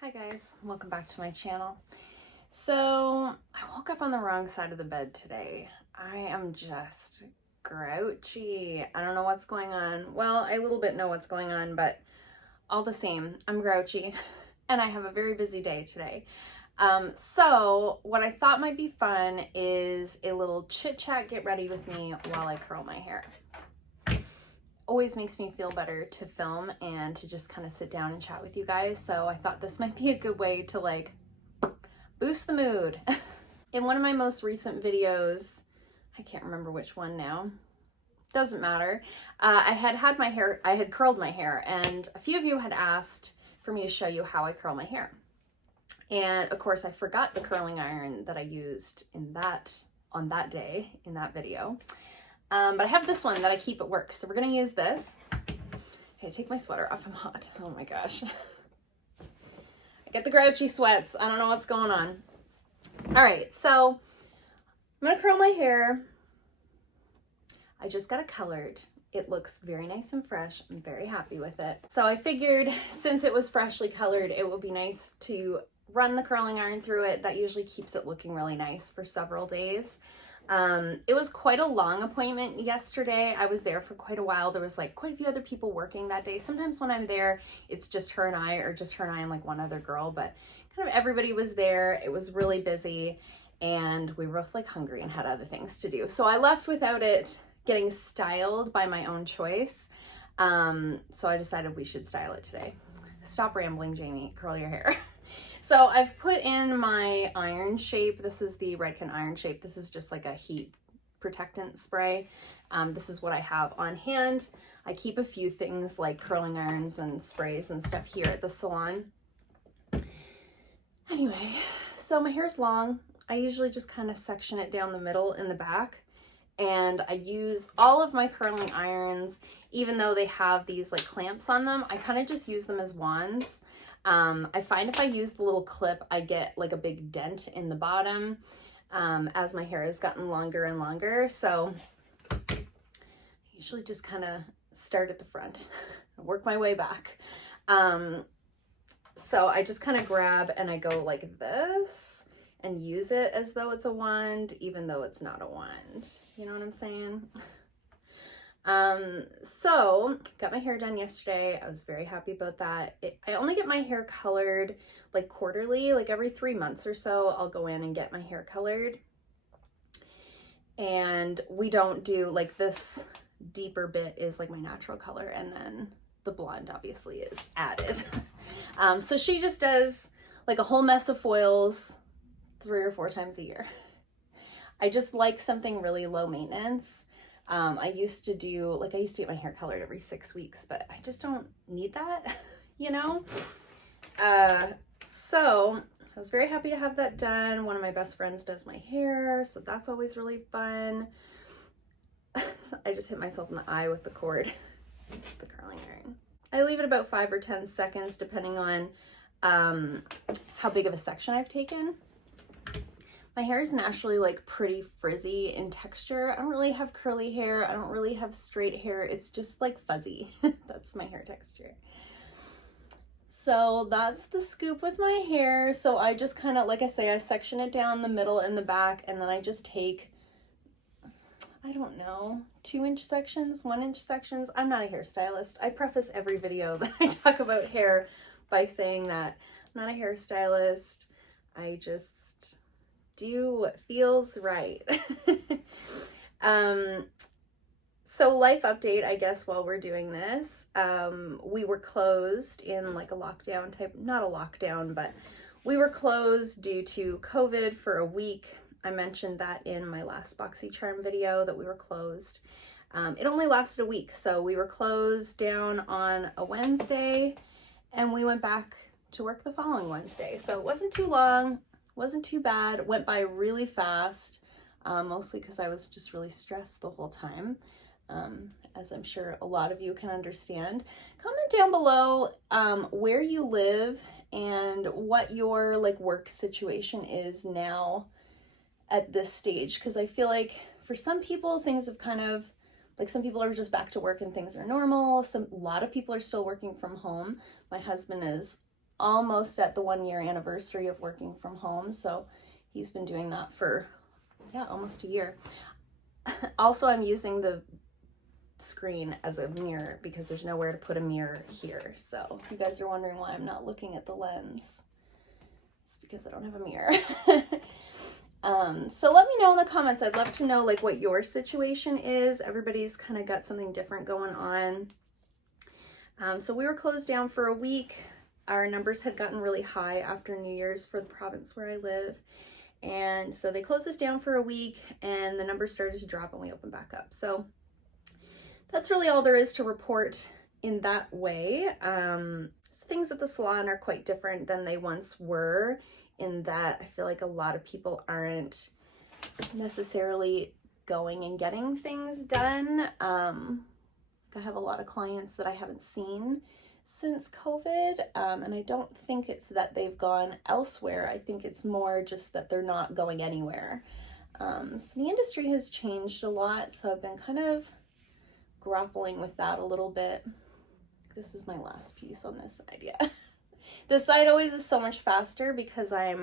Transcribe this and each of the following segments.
Hi guys, welcome back to my channel. So I woke up on the wrong side of the bed today. I am just grouchy. I don't know what's going on. Well, I a little bit know what's going on, but all the same, I'm grouchy and I have a very busy day today. So what I thought might be fun is a little chit chat, get ready with me while I curl my hair. Always makes me feel better to film and to just kind of sit down and chat with you guys. So I thought this might be a good way to like boost the mood. In one of my most recent videos, I can't remember which one now, doesn't matter. I had curled my hair, and a few of you had asked for me to show you how I curl my hair. And of course I forgot the curling iron that I used on that day in that video. But I have this one that I keep at work. So we're going to use this. Okay, take my sweater off. I'm hot. Oh my gosh. I get the grouchy sweats. I don't know what's going on. All right, so I'm going to curl my hair. I just got it colored. It looks very nice and fresh. I'm very happy with it. So I figured since it was freshly colored, it would be nice to run the curling iron through it. That usually keeps it looking really nice for several days. It was quite a long appointment yesterday. I was there for quite a while. There was like quite a few other people working that day. Sometimes when I'm there, it's just her and I, or just her and I and like one other girl, but kind of everybody was there. It was really busy and we were both like hungry and had other things to do. So I left without it getting styled by my own choice. So I decided we should style it today. Stop rambling, Jamie, curl your hair. So I've put in my iron shape. This is the Redken iron shape. This is just like a heat protectant spray. This is what I have on hand. I keep a few things like curling irons and sprays and stuff here at the salon. Anyway, so my hair's long. I usually just kind of section it down the middle in the back. And I use all of my curling irons, even though they have these like clamps on them, I kind of just use them as wands. I find if I use the little clip, I get like a big dent in the bottom as my hair has gotten longer and longer. So I usually just kind of start at the front and work my way back. So I just kind of grab and I go like this and use it as though it's a wand, even though it's not a wand. You know what I'm saying? So got my hair done yesterday. I was very happy about that. I only get my hair colored like quarterly, like every 3 months or so, I'll go in and get my hair colored. And we don't do like this deeper bit is like my natural color. And then the blonde obviously is added. So she just does like a whole mess of foils 3 or 4 times a year. I just like something really low maintenance. I used to get my hair colored every 6 weeks, but I just don't need that, you know? So I was very happy to have that done. One of my best friends does my hair, so that's always really fun. I just hit myself in the eye with the cord, the curling iron. I leave it about 5 or 10 seconds, depending on how big of a section I've taken. My hair is naturally like pretty frizzy in texture. I don't really have curly hair. I don't really have straight hair. It's just like fuzzy. That's my hair texture. So that's the scoop with my hair. So I just kind of, like I say, I section it down the middle and the back, and then I just take, I don't know, 2-inch sections, 1-inch sections. I'm not a hairstylist. I preface every video that I talk about hair by saying that I'm not a hairstylist. I just do what feels right. So life update, I guess, while we're doing this, we were closed in like a lockdown type, not a lockdown, but we were closed due to COVID for a week. I mentioned that in my last BoxyCharm video that we were closed. It only lasted a week. So we were closed down on a Wednesday and we went back to work the following Wednesday. So it wasn't too long. Wasn't too bad. It went by really fast, mostly because I was just really stressed the whole time, as I'm sure a lot of you can understand. Comment down below where you live and what your like work situation is now at this stage, because I feel like for some people things have kind of like, some people are just back to work and things are normal. A lot of people are still working from home. My husband is almost at the 1-year anniversary of working from home. So he's been doing that for, yeah, almost a year. Also, I'm using the screen as a mirror because there's nowhere to put a mirror here. So if you guys are wondering why I'm not looking at the lens, it's because I don't have a mirror. So let me know in the comments. I'd love to know like what your situation is. Everybody's kind of got something different going on. So we were closed down for a week. Our numbers had gotten really high after New Year's for the province where I live. And so they closed us down for a week and the numbers started to drop and we opened back up. So that's really all there is to report in that way. So things at the salon are quite different than they once were, in that I feel like a lot of people aren't necessarily going and getting things done. I have a lot of clients that I haven't seen since COVID, and I don't think it's that they've gone elsewhere. I think it's more just that they're not going anywhere. So the industry has changed a lot, so I've been kind of grappling with that a little bit. This is my last piece on this side, yeah. This side always is so much faster because I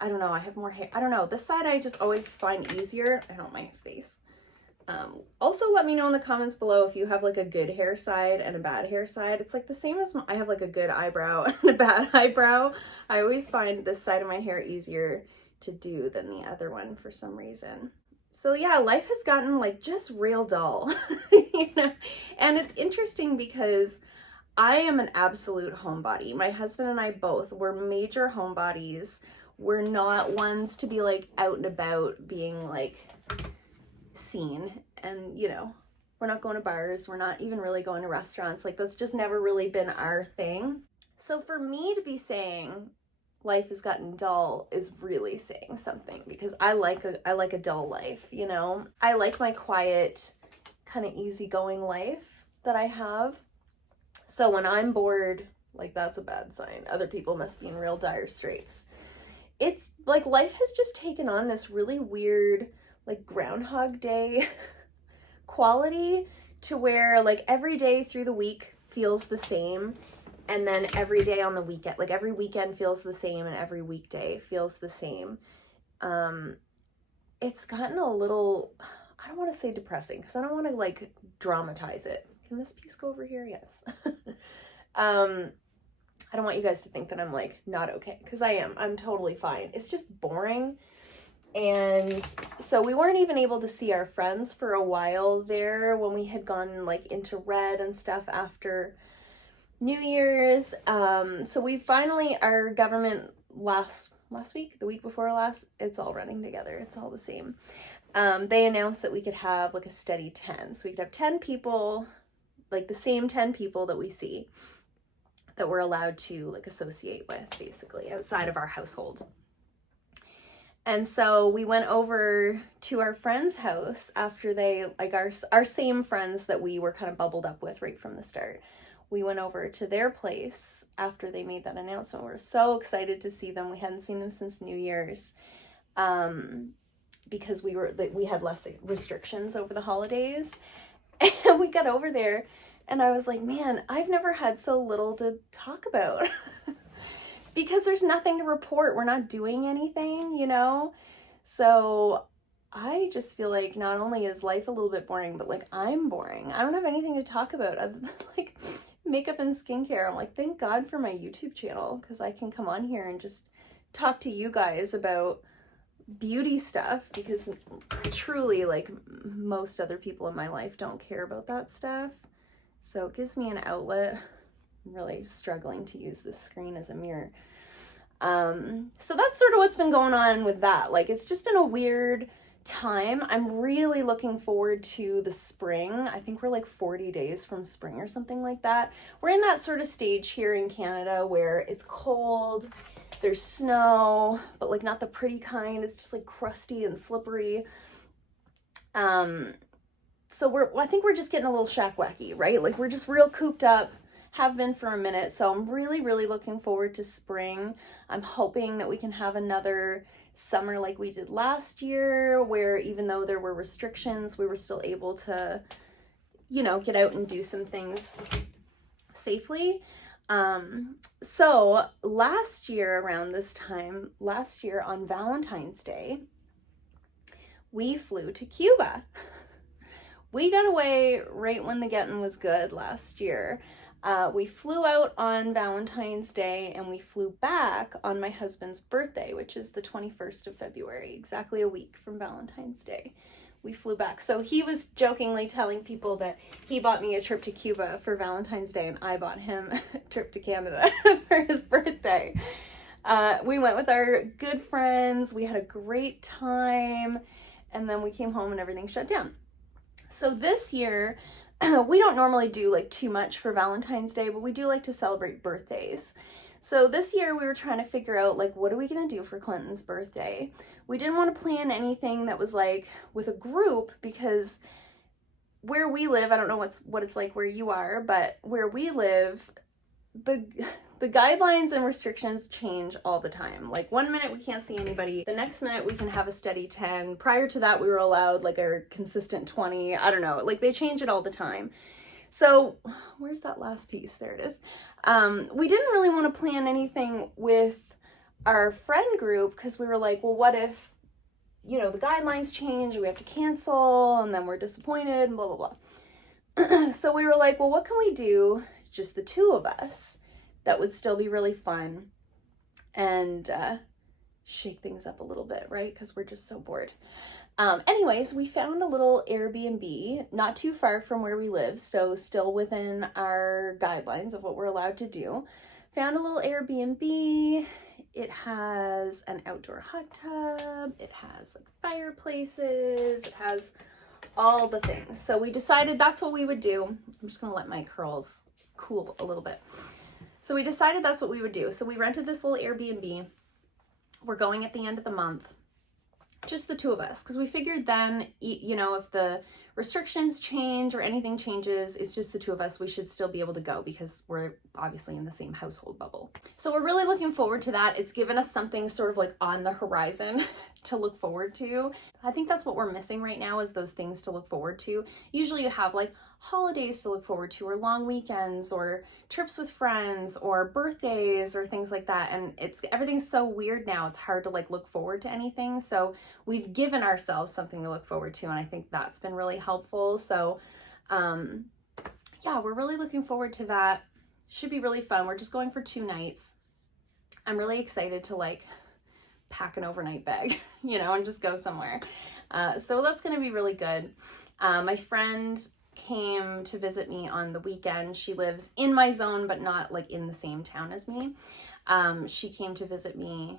don't know, I have more hair. I don't know, this side I just always find easier. I don't my face. Also let me know in the comments below if you have like a good hair side and a bad hair side. It's like the same as I have like a good eyebrow and a bad eyebrow. I always find this side of my hair easier to do than the other one for some reason. So yeah, life has gotten like just real dull, you know, and it's interesting because I am an absolute homebody. My husband and I both, we're major homebodies. We're not ones to be like out and about being like seen, and you know, we're not going to bars, we're not even really going to restaurants. Like that's just never really been our thing. So for me to be saying life has gotten dull is really saying something, because I like a dull life, you know. I like my quiet, kind of easygoing life that I have. So when I'm bored, like that's a bad sign. Other people must be in real dire straits. It's like life has just taken on this really weird like Groundhog Day quality, to where like every day through the week feels the same, and then every day on the weekend, like every weekend feels the same, and every weekday feels the same. It's gotten a little, I don't want to say depressing because I don't want to like dramatize it. Can this piece go over here? Yes. I don't want you guys to think that I'm like not okay, because I am. I'm totally fine. It's just boring. And so we weren't even able to see our friends for a while there when we had gone like into red and stuff after New Year's. So we finally, our government last week, the week before last, it's all running together. It's all the same. They announced that we could have like a steady 10. So we could have 10 people, like the same 10 people that we see, that we're allowed to like associate with, basically, outside of our household. And so we went over to our friend's house after they, like our same friends that we were kind of bubbled up with right from the start. We went over to their place after they made that announcement. We were so excited to see them. We hadn't seen them since New Year's, because we had less restrictions over the holidays. And we got over there and I was like, man, I've never had so little to talk about. Because there's nothing to report. We're not doing anything, you know? So I just feel like not only is life a little bit boring, but like I'm boring. I don't have anything to talk about other than like makeup and skincare. I'm like, thank God for my YouTube channel, because I can come on here and just talk to you guys about beauty stuff, because truly like most other people in my life don't care about that stuff. So it gives me an outlet. I'm really struggling to use this screen as a mirror. So that's sort of what's been going on with that. Like, it's just been a weird time. I'm really looking forward to the spring. I think we're like 40 days from spring or something like that. We're in that sort of stage here in Canada where it's cold, there's snow, but like not the pretty kind. It's just like crusty and slippery. So I think we're just getting a little shack wacky, right? Like we're just real cooped up. Have been for a minute. So I'm really, really looking forward to spring. I'm hoping that we can have another summer like we did last year, where even though there were restrictions, we were still able to, you know, get out and do some things safely. So last year around this time, last year on Valentine's Day, we flew to Cuba. We got away right when the getting was good last year. We flew out on Valentine's Day and we flew back on my husband's birthday, which is the 21st of February, exactly a week from Valentine's Day. We flew back. So he was jokingly telling people that he bought me a trip to Cuba for Valentine's Day and I bought him a trip to Canada for his birthday. We went with our good friends. We had a great time. And then we came home and everything shut down. So this year, we don't normally do like too much for Valentine's Day, but we do like to celebrate birthdays. So this year we were trying to figure out like, what are we going to do for Clinton's birthday? We didn't want to plan anything that was like with a group because where we live, I don't know what it's like where you are, but where we live, the guidelines and restrictions change all the time. Like 1 minute we can't see anybody, the next minute we can have a steady 10. Prior to that we were allowed like a consistent 20. I don't know, like they change it all the time. So where's that last piece? There it is. We didn't really want to plan anything with our friend group because we were like, well, what if, you know, the guidelines change, we have to cancel, and then we're disappointed, and blah, blah, blah. So we were like, well, what can we do, just the two of us, that would still be really fun and shake things up a little bit, right? Because we're just so bored. Anyways, we found a little Airbnb not too far from where we live, so still within our guidelines of what we're allowed to do. Found a little Airbnb. It has an outdoor hot tub. It has like fireplaces. It has all the things. So we decided that's what we would do. I'm just gonna let my curls cool a little bit. So we decided that's what we would do. So we rented this little Airbnb. We're going at the end of the month, just the two of us, because we figured then, you know, if the restrictions change or anything changes, it's just the two of us. We should still be able to go because we're obviously in the same household bubble. So we're really looking forward to that. It's given us something sort of like on the horizon to look forward to. I think that's what we're missing right now, is those things to look forward to. Usually you have like holidays to look forward to, or long weekends, or trips with friends, or birthdays, or things like that. And everything's so weird now. It's hard to like look forward to anything. So we've given ourselves something to look forward to, and I think that's been really helpful. So yeah, we're really looking forward to that. Should be really fun. We're just going for 2 nights. I'm really excited to like pack an overnight bag, you know, and just go somewhere. So that's going to be really good. My friend came to visit me on the weekend. She lives in my zone, but not like in the same town as me. She came to visit me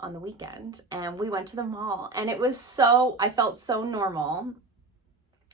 on the weekend and we went to the mall, and it was I felt so normal.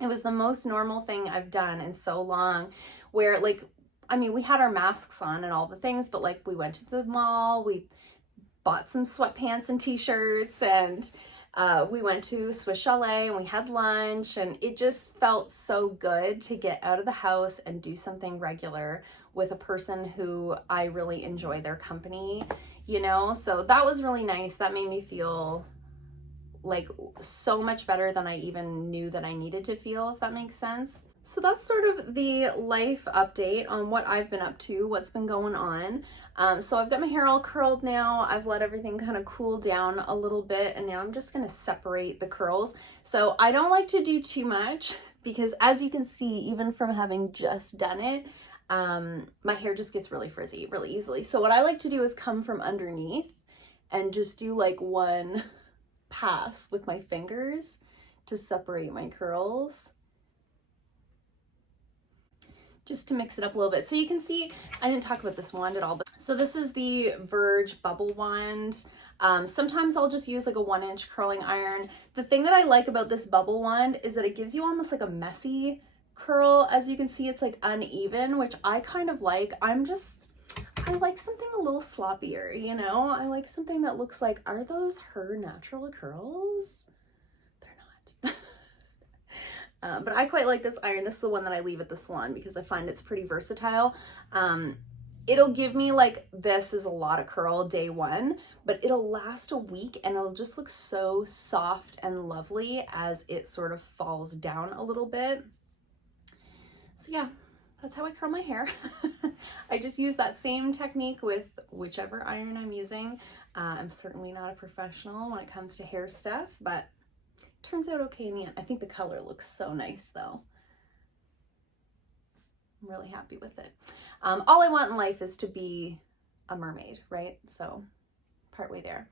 It was the most normal thing I've done in so long, where like, I mean, we had our masks on and all the things, but like we went to the mall, we bought some sweatpants and t-shirts, and we went to Swiss Chalet and we had lunch, and it just felt so good to get out of the house and do something regular with a person who I really enjoy their company, you know? So that was really nice. That made me feel like so much better than I even knew that I needed to feel, if that makes sense. So that's sort of the life update on what I've been up to, what's been going on. So I've got my hair all curled now. I've let everything kind of cool down a little bit, and now I'm just gonna separate the curls. So I don't like to do too much because, as you can see, even from having just done it, my hair just gets really frizzy really easily. So what I like to do is come from underneath and just do like one pass with my fingers to separate my curls, just to mix it up a little bit. So you can see, I didn't talk about this wand at all, but so this is the Verge Bubble Wand. Sometimes I'll just use like a 1-inch curling iron. The thing that I like about this bubble wand is that it gives you almost like a messy curl. As you can see, it's like uneven, which I kind of like. I like something a little sloppier, you know? I like something that looks like, are those her natural curls? They're not. But I quite like this iron. This is the one that I leave at the salon because I find it's pretty versatile. It'll give me like, this is a lot of curl day one, but it'll last a week and it'll just look so soft and lovely as it sort of falls down a little bit. So yeah, that's how I curl my hair. I just use that same technique with whichever iron I'm using. I'm certainly not a professional when it comes to hair stuff, but it turns out okay in the end. I think the color looks so nice though. I'm really happy with it. All I want in life is to be a mermaid, right? So partway there.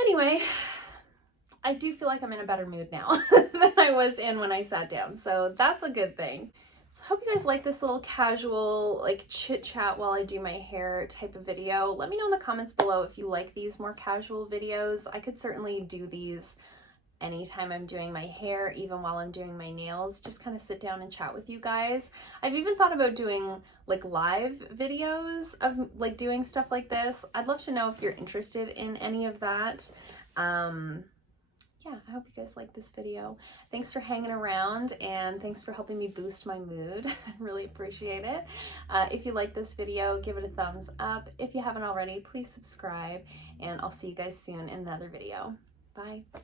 Anyway, I do feel like I'm in a better mood now than I was in when I sat down. So that's a good thing. So I hope you guys like this little casual like chit chat while I do my hair type of video. Let me know in the comments below if you like these more casual videos. I could certainly do these anytime I'm doing my hair, even while I'm doing my nails, just kind of sit down and chat with you guys. I've even thought about doing like live videos of like doing stuff like this. I'd love to know if you're interested in any of that. Yeah, I hope you guys like this video. Thanks for hanging around and thanks for helping me boost my mood. I really appreciate it. If you like this video, give it a thumbs up. If you haven't already, please subscribe and I'll see you guys soon in another video. Bye.